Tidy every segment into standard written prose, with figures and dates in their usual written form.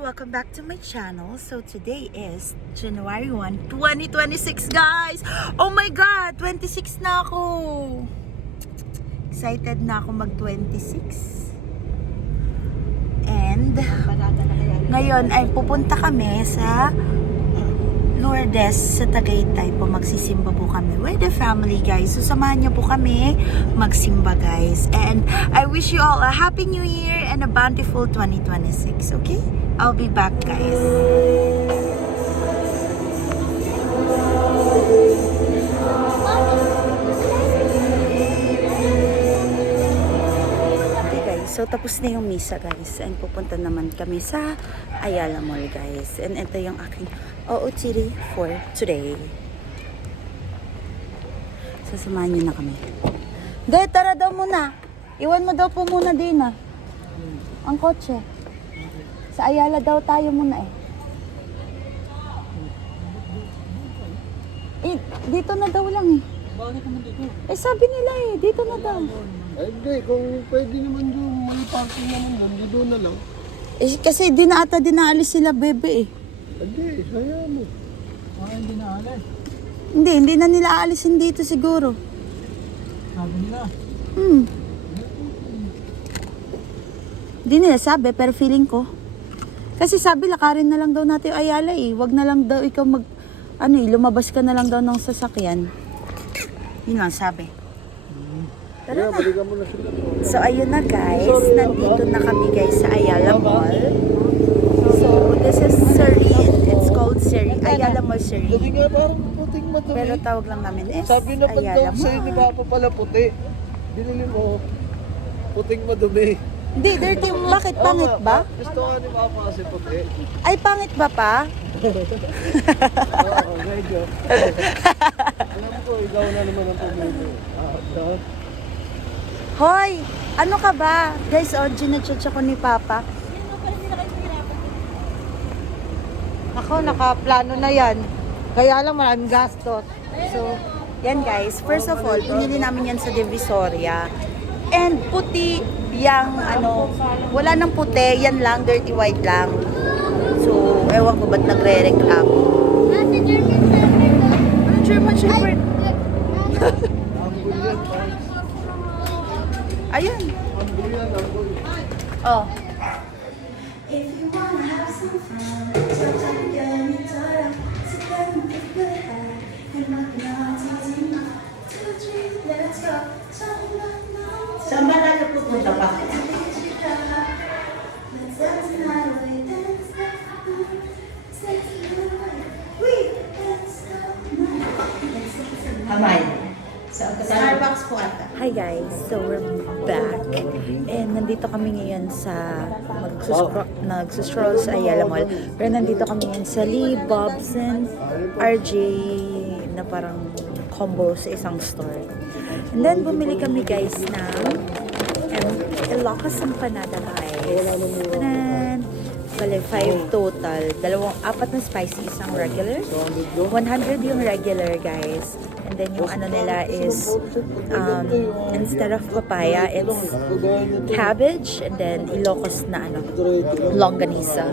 welcome back to my channel. So today is January 1, 2026 guys! Oh my God! 26 na ako! Excited na ako mag 26. And ngayon ay pupunta kami sa Lourdes sa Tagaytay po. Magsisimba po kami with the family guys. So samahan niyo po kami magsimba guys. And I wish you all a happy new year and a bountiful 2026. Okay? I'll be back guys. Okay guys, so tapos na yung misa guys. And pupunta naman kami sa Ayala Mall guys. And ito yung aking OOTD for today. Sasamahan niyo na kami. Hindi, tara daw muna. Iwan mo daw po muna din ang kotse. Sa Ayala daw tayo muna dito na daw lang Bakit naman dito? sabi nila dito na daw. Hindi, kung pwede naman doon, may parking naman doon, dito na lang. Kasi di na ata dinaalis sila bebe Hindi, saya mo. Hindi na alis. Hindi na nila aalisin dito siguro. Sabi nila. Hindi nila sabi, pero feeling ko. Kasi sabi, lakarin na lang daw natin yung Ayala Wag na lang daw ikaw lumabas ka na lang daw ng sasakyan. Yun lang sabi. Tara na. Balikan mo na sila. So, ayun na guys. Nandito na kami guys sa Ayala Mall. So, this is Serene. It's called Serene. Ayala Mall Sabi Serene. nga parang puting madumi. Pero tawag lang namin is Sabi na pag Ayala daw sa'yo ni Mall. Papa pala puti. Binili mo, puting madumi. Hindi, dirty. Bakit? Pangit ba? Gusto ka ni Papa kasi puti. Ay, pangit ba pa? Oo, medyo. Alam ko, ikaw na naman ang pumili. Hoy! Ano ka ba? Guys, ginachat ako ni Papa. Ako, nakaplano na yan. Kaya lang maraming gastos. So, yan guys. First of all, pinili namin yan sa Divisoria. And puti yang wala nang puti, yan lang, dirty white lang. So, ewan ko ba't nagre-reklamo. Ano German Shepherd? Ayun. Oh. If you wanna have some fun, let's go. Saan ba tayo pupunta pa? Kamay. Saan ka tayo? Starbucks po ata. Hi guys, so we're back. And nandito kami ngayon sa nagsustroll sa Ayala Mall. Pero nandito kami ngayon sa Lee, Bobson, RJ na parang combo sa isang store. And then bumili kami guys ng Ilocos Empanada guys. Tanan! Bale, 5 total. 4 na spicy, isang regular. 100 yung regular guys. And then yung nila is instead of papaya, it's cabbage and then Ilocos na longganisa.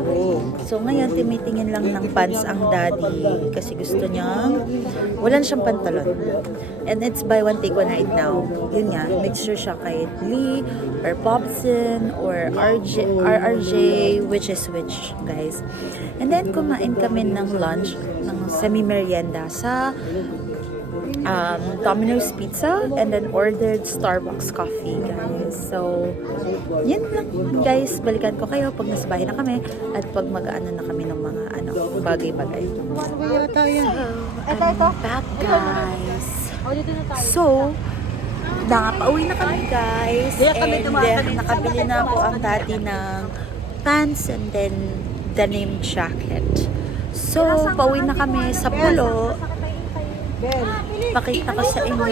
So ngayon timitingin lang ng pants ang daddy kasi gusto niyang wala siyang pantalon. And it's buy one take one night now. Yun nga, mixture siya kay Lee or Bobson or RRJ, which is which guys. And then kumain kami ng lunch, ng semi-merienda sa Domino's Pizza and then ordered Starbucks coffee guys. So yun lang guys, balikan ko kayo pag nasa bahay na kami at pag mag-ano na kami ng mga bagay-bagay. Ito. Back guys. So nakapauwi na kami guys and then nakabili na po ang daddy ng pants and then denim jacket. So pauwi na kami sa Pulo. Pakita ko sa inyo.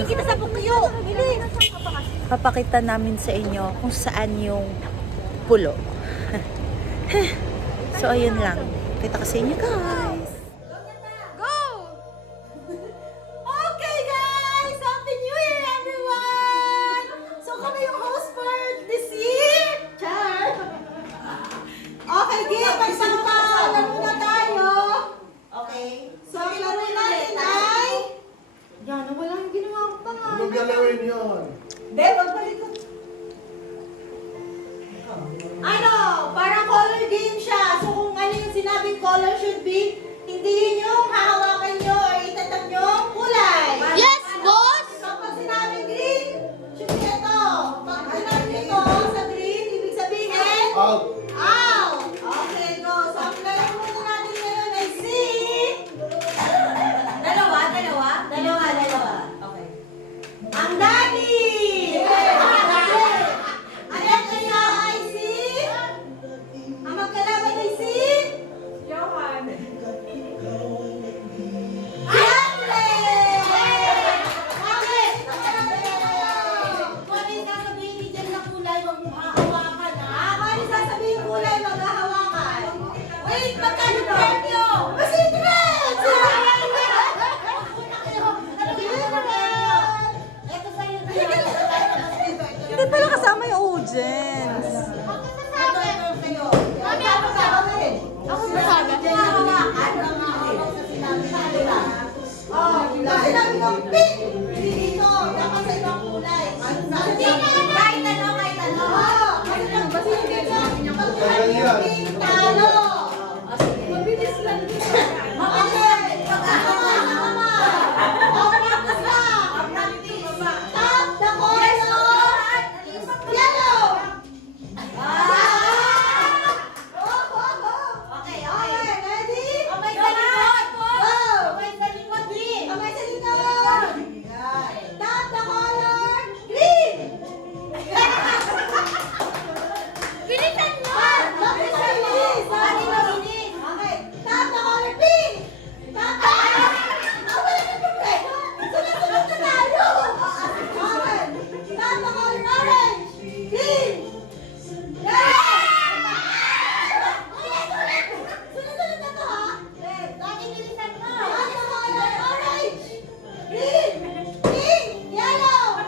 Papakita namin sa inyo kung saan yung Pulo. So ayun lang. Kita ko sa inyo guys. Go! Okay guys! Happy New Year everyone! So kami yung host for this year. Char! Okay, Gil, pagsama Wait, magkano premyo? Secret! Ito sa'yo na yan. Hindi pala kasama yung audience. Ito sa'yo. Mami, ako sa akin. Ako sa akin. Sinabi ko, pink! Dito, dapat sa ibang kulay. Kahit ano, kahit ano. Kasi lang, basta yung ganyan. Pag pink, talo. Mabilis lang dito. Mabilis. Pag-ahama. Practice lang. Practice. Tap the color. Yellow. Okay, okay. Ready? Kamay sa likod. Kamay sa likod, din. Kamay sa likod. Tap the color. Green. Bilisan mo! Mabilis, mabilis! Lagi mabilis! Okay. Tap the color pink! Tap the color... Wala na problema! Sunod-sunod na tayo! Okay. Tap the color orange! Green! Red! Ulit! Sunod-sunod na to, ha? Red. Lagi bilisan mo! Tap the color orange! Green! Pink! Yellow!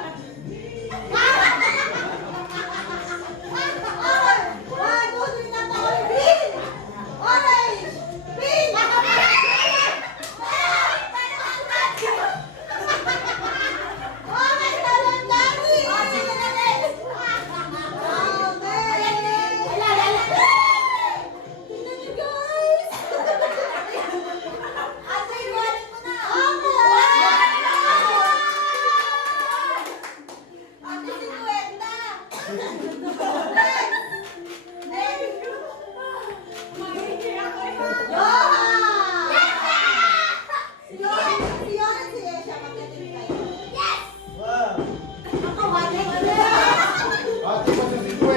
Ate mo sa 50.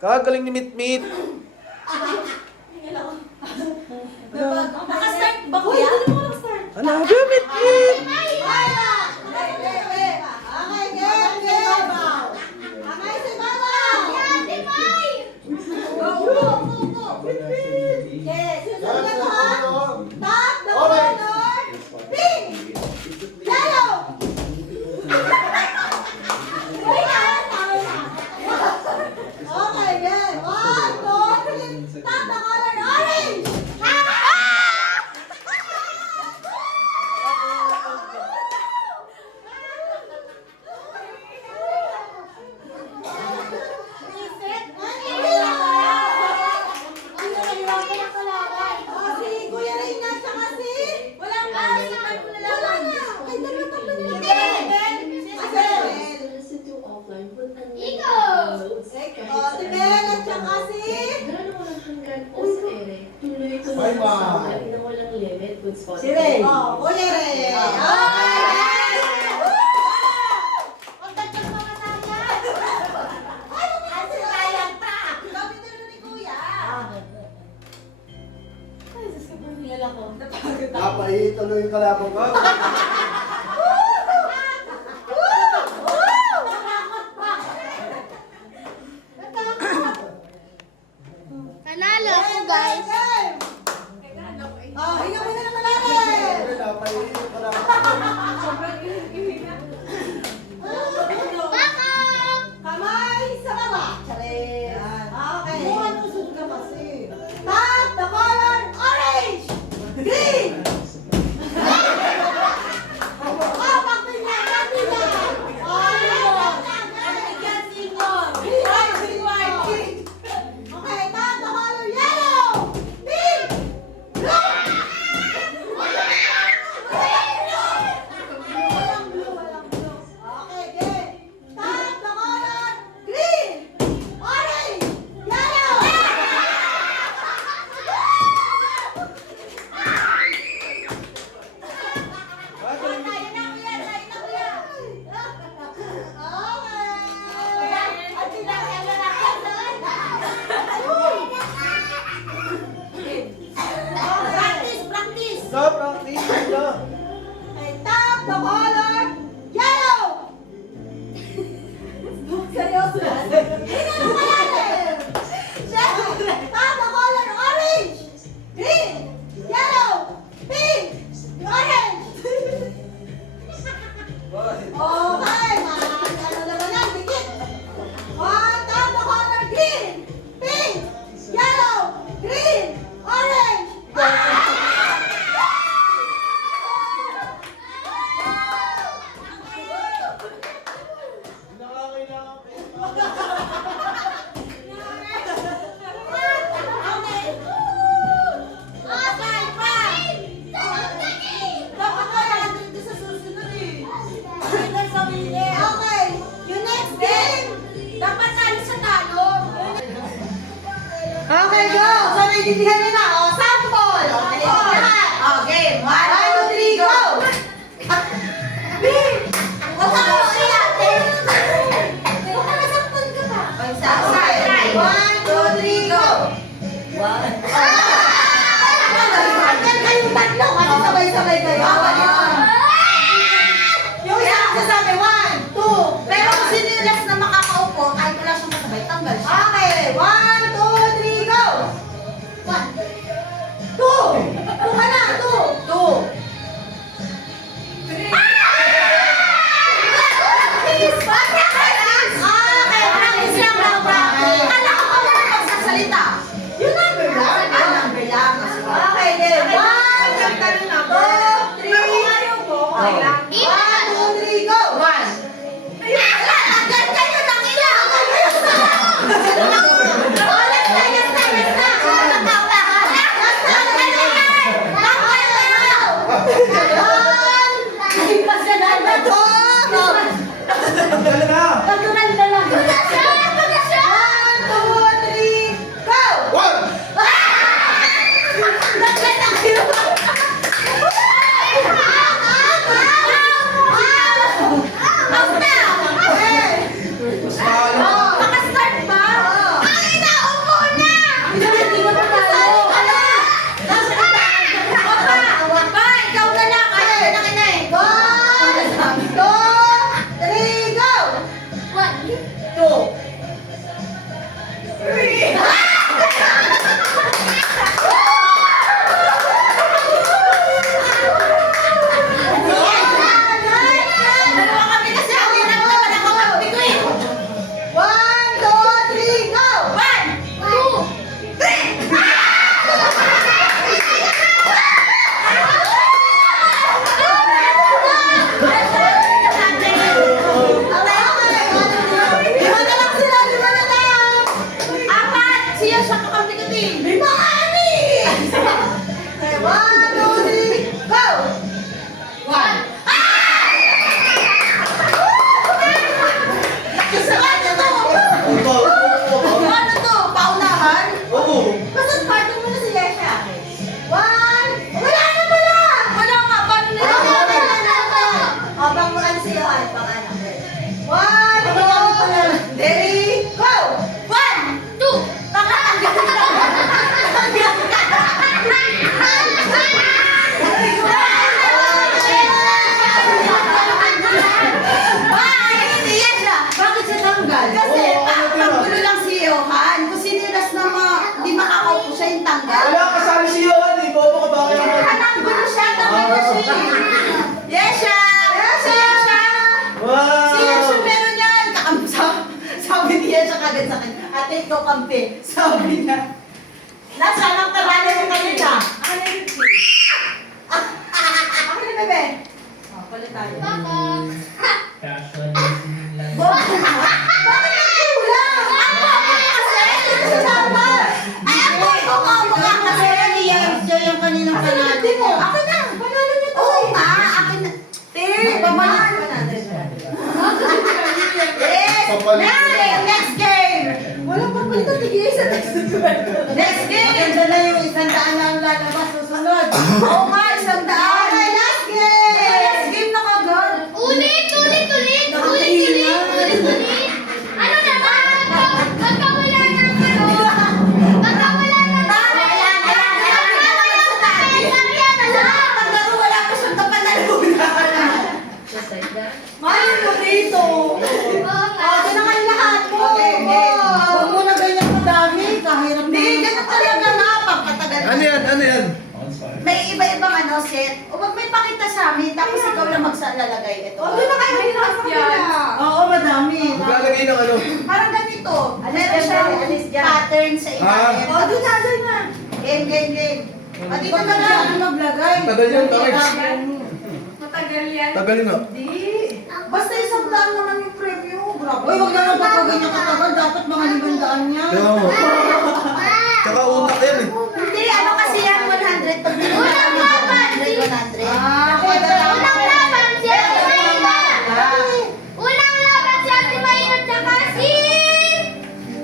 Kagaling ni Mitmit. Naka-start ba kuya? Ano ba, Mitmit? Si Ray. Oh, Kuya Ray. Ang ganda ng mga sayan. Ay, sayan pa. Kapit na ni Kuya. Ay, Diyos ko, pumilala ko. Napagod ako. Napaituloy yung kalaban ko. Nakakatawa. Kamay sa baba. Charis. Okay. Tap the color orange. Green. Practice, practice. No, practice na. Okay, tap the color yellow. Seryoso na. Hindi mo kaya. Siyempre, tap the color orange, green, yellow, pink, orange. Okay, ano naman yan, dikit. One, tap the color green, pink, yellow, green, orange. Okay, yung next game, dapat tayo sa talong. Okay, go! So, naiintindihan niyo na. O, sample! Okay, lahat. O, game. 1, 2, 3, go! Huwag ka mo ulit. Huwag ka nasampol ka pa. Okay, 1, 2, 3, go! Yan kayong tatlo kasi sabay-sabay kayo. Yung isa nagsasabi, 1, 2. Pero kung sino yung last na makakaupo, kahit wala siyang masabay, tanggal siya. Okay, 1, 2, 3, go! 1, 2. 2 ka na, 2. 2. Practice lang daw, practice. Alam ko na magsasalita. Yung number lang. Number lang. Okay, then. 1, 2, 3. 1, 2, 3, go! 1. Agad kayo ng ilang! Ulit na, yes na, yes na! Wala kasali si Johan, di ba? Baka bakit? Anak ko na siya, tama na siya. ate, ikaw kampi. Sabi niya. Nasaan ang tabala mo kanina? Ako na yung Ako na, bebe. Oh, palit tayo. Casual listening lang. Bakit ang kulang? Kasi, dapat. Ay, ako mukha kasi. Siya yung kaninang panalo. Hindi mo, akin na. Panalo niyo to. Oo nga, akin na. Te, paman. Yes! Papalit. Next game! Walang papalitan, tig-isa. Next game! Maganda na yung 100 na ang lalabas susunod. Oo nga, 100. Okay, last game! Last game na kagad. Ulit! Ano naman? Magkawala na ano? Magkawala na tayo! Naglaro, wala pa siyang kapanalunan. Mayon mo dito. Doon na kayo lahat mo. Huwag mo na ganyan kadami. Kahirap Hindi, ganun talaga nga. Pagkatagal. Ano yan? Ano yan? May iba-ibang set. O wag may pakita sa amin, tapos ikaw lang magsalalagay ito. O, doon na kayo Oo, madami. Maglalagay ng ano? Parang ganito. Meron siyang pattern sa ilalim. O, doon na. Game. O, dito na Maganda lang. ang maglagay. Tagal yan, tagal. Matagal yan. Tagal nga. Basta isang daan naman yung preview. Grabe. Uy, huwag naman pagka ganyan katagal. Dapat mga 500 yan. Kaya mo. Tsaka utak yan eh. Hindi, ano kasi yan, 100. Pag Unang laban, 100. Unang laban si Ate Mayra! Unang laban si Ate Mayra tsaka si...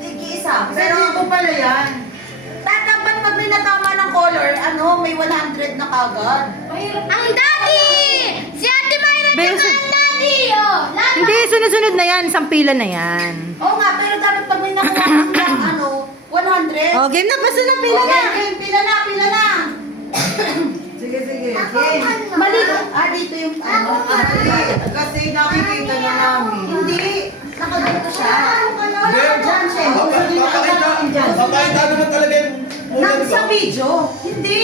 Tig-isa. Pero ako pala yan. Dapat pag may natama ng color, may 100 na kagad. Ang daddy! Si Ate Mayra tsaka ang daddy! Oh, laban! Hindi, sunod-sunod na yan. Isang pila na yan. Oo nga, pero dapat pag may nakuha ng 100. Oh, game na. Basta na pila na. Okay, pila na. Sige. Mali. Dito yung Kasi nakikita na namin. Hindi. Nakaganto siya. Hindi. Diyan, syempre. Papakita naman talaga yung ulan Sa ko. video. Hindi.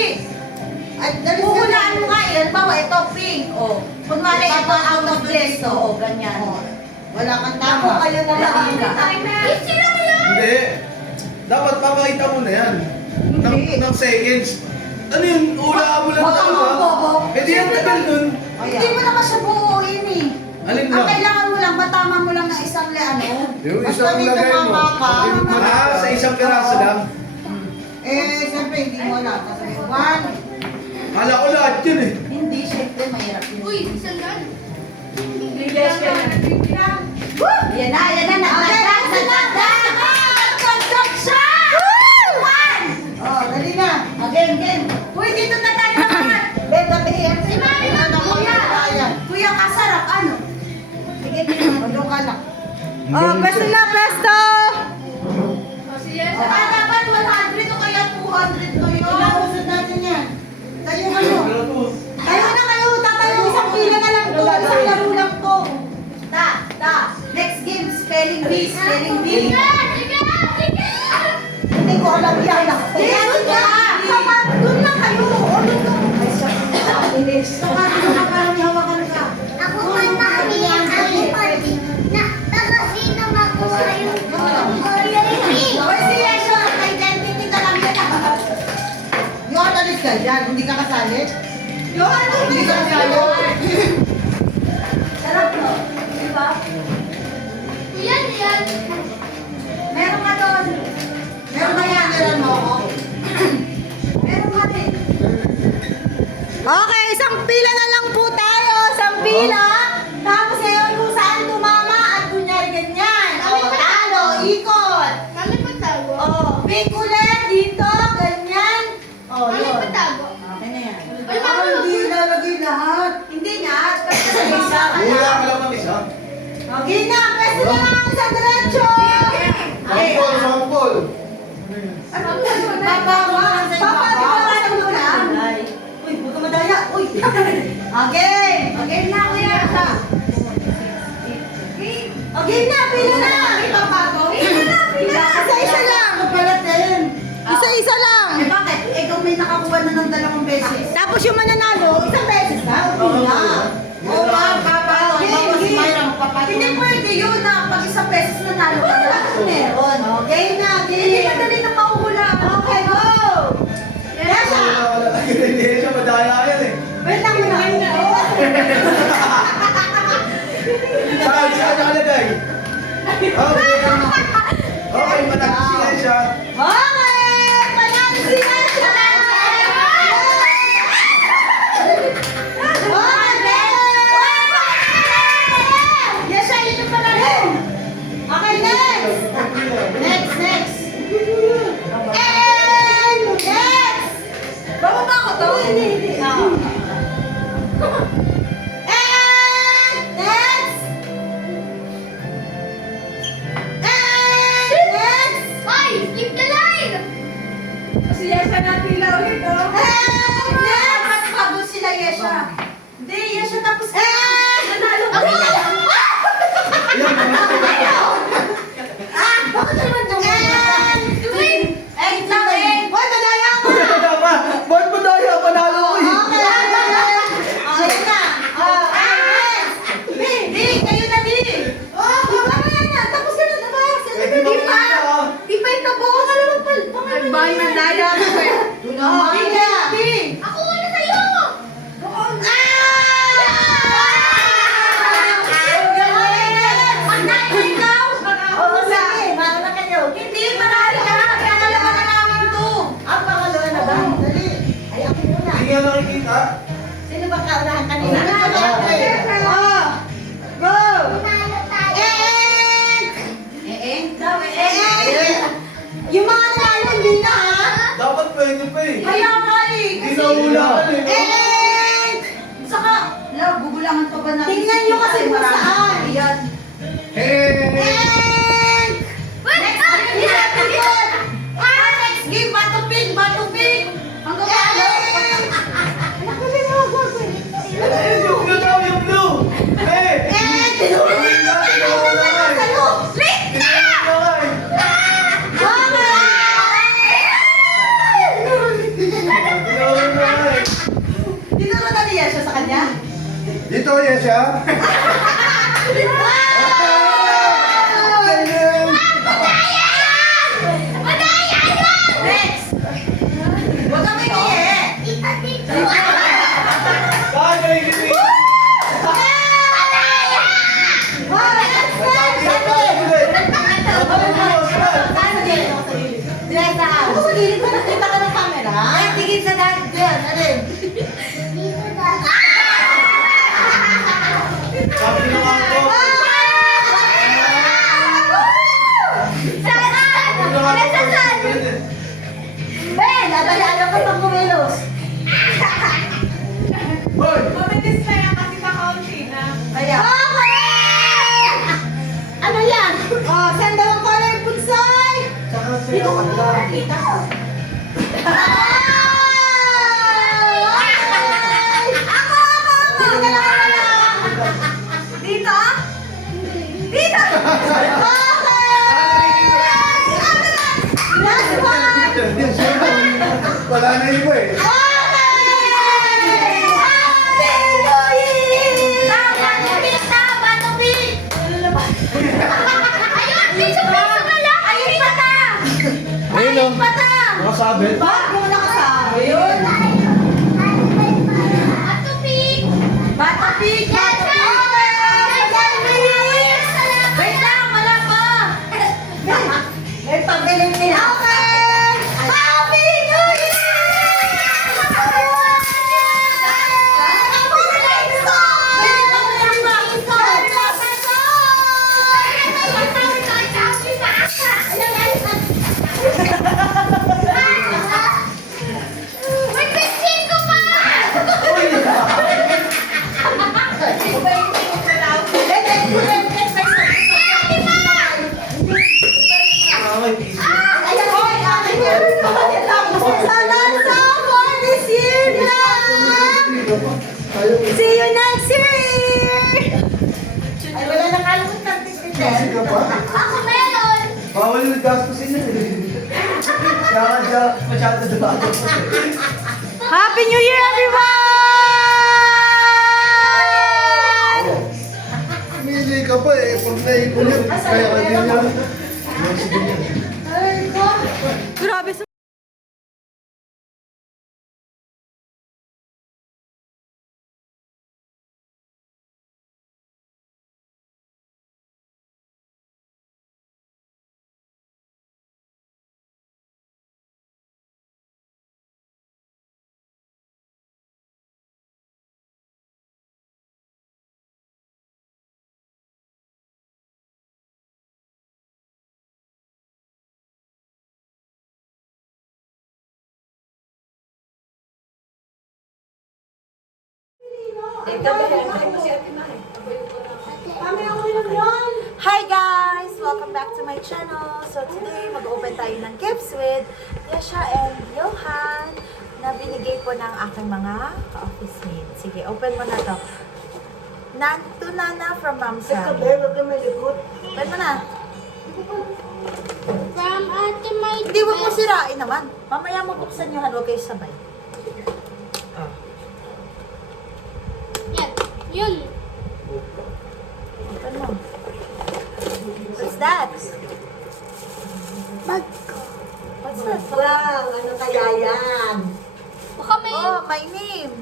Puhulaan mo nga yan. Bawa, ito pink. O. Kunwari, ito out of place. O, ganyan. Wala kang Ako tama. kayo na lang. Easy lang yan! Hindi. Dapat papakita mo na yan. Ng seconds. Ano yun? Ulaan mo lang Huwag kang talaga. mabobo. Hindi yan tagal nun. Hindi mo naman siya buuin eh. Alin Ang lang? kailangan mo lang, matama mo lang ng isang Yung Basta isang may lagay mo. tumama ka. Sa isang piraso lang. Siyempre, hindi mo alam. Kasi 1. Kala ko lahat yun eh. Hindi, syempre, mahirap yun. Uy, isang gan. Yan na, nagdagdag siya! One! Oh, dali na. Game. Uy, dito na tayo naman. Si Mami Kuya! Kuya, kasarap, ano? Sige, Ano ka na? Oh, pwesto na, pwesto! dapat 100 o kaya 200 to yun. Inausad natin yan. Tayo ano? Kayo, tatayo, isang pila na lang to, isang laro lang to. Next game, spelling bee. Sige! Hindi ko alam yan. Doon na! Kapag doon na kayo. O doon na. Ay, siya. Saka ano ka para may hawakan ka? Ako man mami ang party na taga-sino makuha yung Oy, siya siya. Identity ka lang yan. Yun, alis ka yan. Hindi ka kasali? Yun, Hindi ka kasali? sarap no? Diba? Yan! Meron ka doon. Meron ba yan? Meron mo ako? Meron ka din. Okay, isang pila na lang po tayo. Isang pila. Tapos ngayon kung saan tumama at kunyari ganyan. O, talo, ikot. Kami patago. O, big ulit dito, ganyan. O, Kami yun. patago. Okay na yan. Ay, Ako hindi ilalagay lahat. Hindi nga, basta sa isa ka Ulaan na. ka lang ng isa. Okay na, pwesto na lang sa diretso. Sampol. Papawa sa iba. Papatawag mo lang. Uy, huwag ka madaya. Uy. Okay. Okay na, kuya. Okay na, pila na. Pila. Isa-isa lang. Kapalatin. Isa-isa lang. Eh bakit? Ikaw may nakakuha na ng 2 beses. Tapos yung mananalo, Isang beses na? Okay na. Oo nga, papa. Bawas Mayra, magpapatulong. Hindi pwede yun na pag isang beses nanalo ka na. Meron. Okay na. Saan nakalagay? Okay. Okay, manalo si Yesha. Okay! Panalo si Yesha! Okay, Yesha, ito pa na rin. Okay, next! Next! And next! Bababa ko to? Hindi. And next! And next! Hoy, skip the line! Si Yesha napila ulit, oh. And next! Habol sila, Yesha. Hindi, Yesha tapos. And! Nanalo ka rin. Bakit naman daw? And! Eight lang, eh. Hoy, madaya ako. Ba't mo daya? Panalo ko eh. Okay. Ayun na. And next! Di, kayo na, Di. Mamaya na. Tapos ka na, diba? Pwede mo Di pa. na. Di pa yung tapos. Nagbahay ng daya ako, eh. Di na. Di. Ako muna sa'yo! Hindi, marami ka. Pangalawa na namin to. Ang pangalawa na ba? Dali. Ay, ako muna. Hindi nga nakikita. Sino ba kaunahan kanina? Oh, go! Nanalo tayo! Yung mga nanalo, hindi na, ha? Dapat pwede pa eh. Kaya nga eh. Hindi na ulan eh. Saka, Gugulangan pa ba natin? tingnan nyo kasi kung saan. Ayan. And, Wait! next game, bato pig. Hanggang ano? Yung blue daw, yung blue. Eh! And, tinulungan nyo kayo. Salo. Tinuro na niya siya sa kanya? Dito, Yesha. Next! Huwag kang maingay. Bagay, hindi. Sabi na nga ako. Hoy! Ano yan? Oh, saan daw ang color, Punsay? Dito ka na. Dito? Dito! Last one! Wala na iba eh. Ayun Nakasabit. Bakit mo nakasabi yun? Bata pig! Wait lang, wala pa! May pagdaling nila. Okay! Happy New Year! Okay, peace. Salasa for this year lang! See you next year! Ay, wala nang alam ng ticket. Sige pa. Ako meron! Bawal yung gastusin yun eh. Kaya ka masyado diba? Happy New Year, everyone! Hindi ka pa eh. Pag naipon yun, kaya ka din yan. Grabe sa Hi guys! Welcome back to my channel. So today, mag-open tayo ng gifts with Yesha and Johan na binigay po ng aking mga office mates. Sige, open mo na to. To Nana from Ma'am Sam. Open mo na. From Ate May. Hindi, wag mo sirain naman. Mamaya mo buksan yun, huwag kayo sabay. Oh. Yan. Yun. Open mo. What's that? Bag. What's that? Wow, ano kaya yan? Baka may, Oh, my name.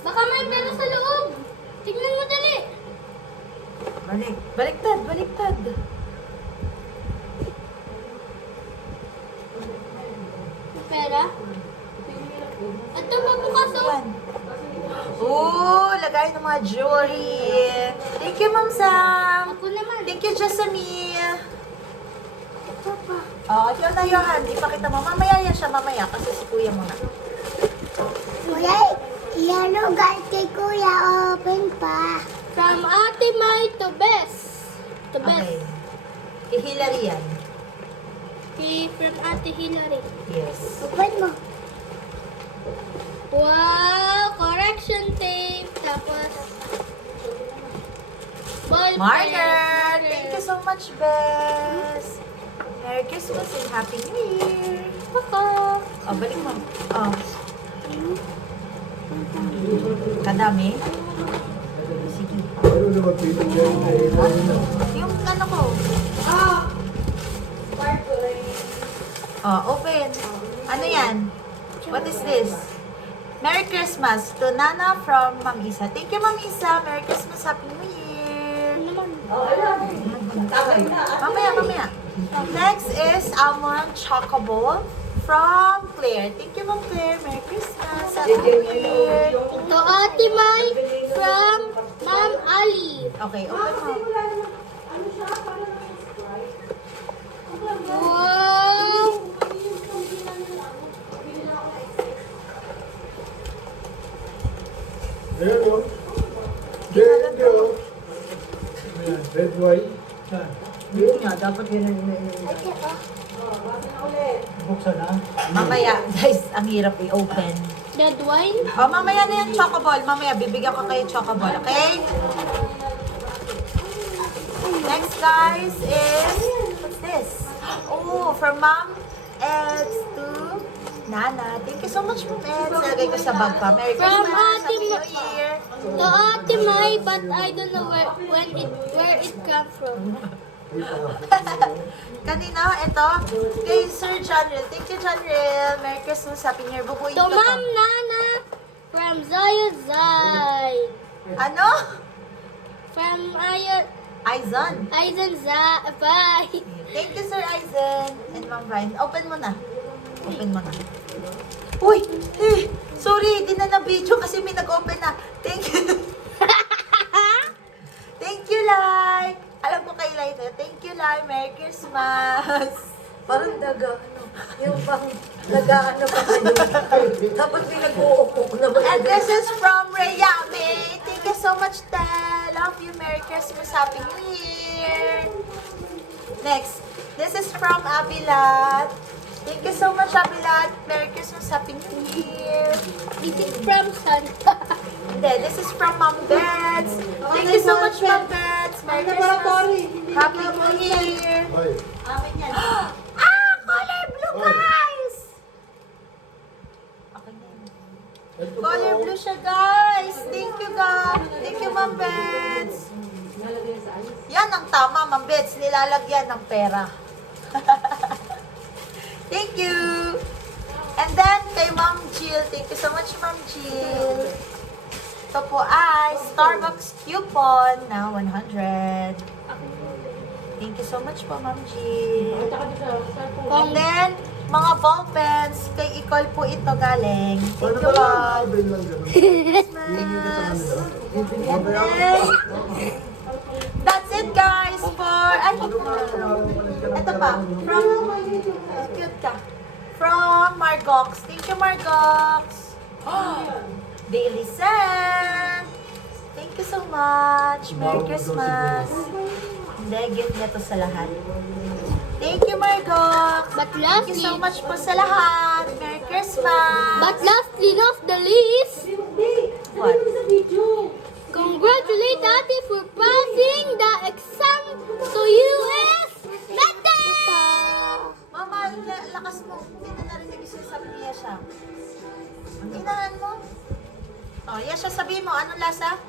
baka may pera sa loob. Tignan mo dali. Baliktad, baliktad. May pera? Ito, mabukas oh. Yan. Oh, lagay ng mga jewelry. Thank you, Ma'am Sam. Ako naman. Thank you, Jessamine. Oh, yun na yun. Ipakita mo. Mamaya yan siya, mamaya. Kasi si kuya muna. Kuya, yan o, guys, kay Kuya, open pa. From Ate May to Best. To Best. Okay. Kay Hillary yan. From Ate Hillary. Yes. Open mo. Wow! Correction tape. Tapos, ball Margaret! Thank you so much, Bess. Merry Christmas and Happy New Year. Ako. Oh, balik mo. Oh. Kadami. Sige. Yung ano ko. Oh, open. Ano yan? What is this? Merry Christmas to Nana from Ma'am Isa. Thank you, Ma'am Isa. Merry Christmas, Happy New Year. Mamaya, mamaya. Next is almond chocolate from Claire. Thank you, Ma'am Claire. Merry Christmas, Happy New Year. To Ate May from Ma'am Ali. Okay, open mo. Wow! Red, white. Yun nga, dapat yun ang buksan na. Mamaya, guys, ang hirap i-open. Red wine? Oh, mamaya na yung chocoball. Mamaya, bibigyan ko kayo chocoball, okay? Next, guys, is... What's this? Oh, from Ma'am Eds to Nana. Thank you so much, Ma'am Eds. Nalagay ko sa bag pa. Merry From Christmas. Ate Happy New Ma- Year. To Ate May, but I don't know where it come from. Kanina, ito. Kay Sir Janril. Thank you, Janril. Merry Christmas. Happy New Year. Bubuin To ko to. Ma'am Nana from Zaya Zay. Ano? From Aizon. Aizen Zay. Thank you, Sir Aizen. And Ma'am Brian. Open mo na. Open mo na. Uy! Sorry, di na na-video kasi may nag-open na. Thank you. Thank you, Lai. Alam ko kay Lai na. Thank you, Lai. Merry Christmas. Parang daga, ano, yung pang dagaan na pa kayo. Tapos may nag-uukok na ba? And this is from Rayami. Thank you so much, Tel. Love you. Merry Christmas. Happy New Year. Next, this is from Abilat. Thank you so much, Abilat. Merry Christmas. Happy New Year. This is from Santa. Hindi, this is from Mom Bets. Thank you so much, Mom Bets. Merry Christmas. Happy New Year. Amin yan. Color blue, guys! Okay na yun. Color blue siya, guys. Thank you, guys. Thank you, Mom Bets. Yan ang tama, Mom Bets. Nilalagyan ng pera. Thank you. And then, kay Ma'am Jill. Thank you so much, Ma'am Jill. Ito po ay Starbucks coupon na 100. Thank you so much po, Ma'am Jill. And then, mga ball pens, kay Icol po ito galing. Thank you po. Christmas. And then, that's it guys for, ito pa, from, cute ka, from Margox. Thank you, Margox. Daily Sand. you so much. Merry Christmas. Hindi, gift niya to sa lahat. Thank you, Margot. But Thank you so lastly, much po sa lahat. Merry Christmas. not the least, What? congratulate Ate for passing the exam to US Mete! Mama, lakas mo. Hindi na narinig yung sinasabi ni Yasha. Ang inahan mo. Oh, Yasha, sabihin mo, anong lasa?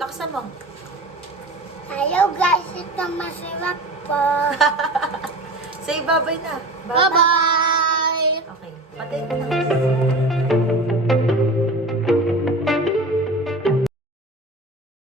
Lakasan mo. Hello guys, ito masarap po. Say bye-bye na. Bye-bye! Okay. Patay ko na.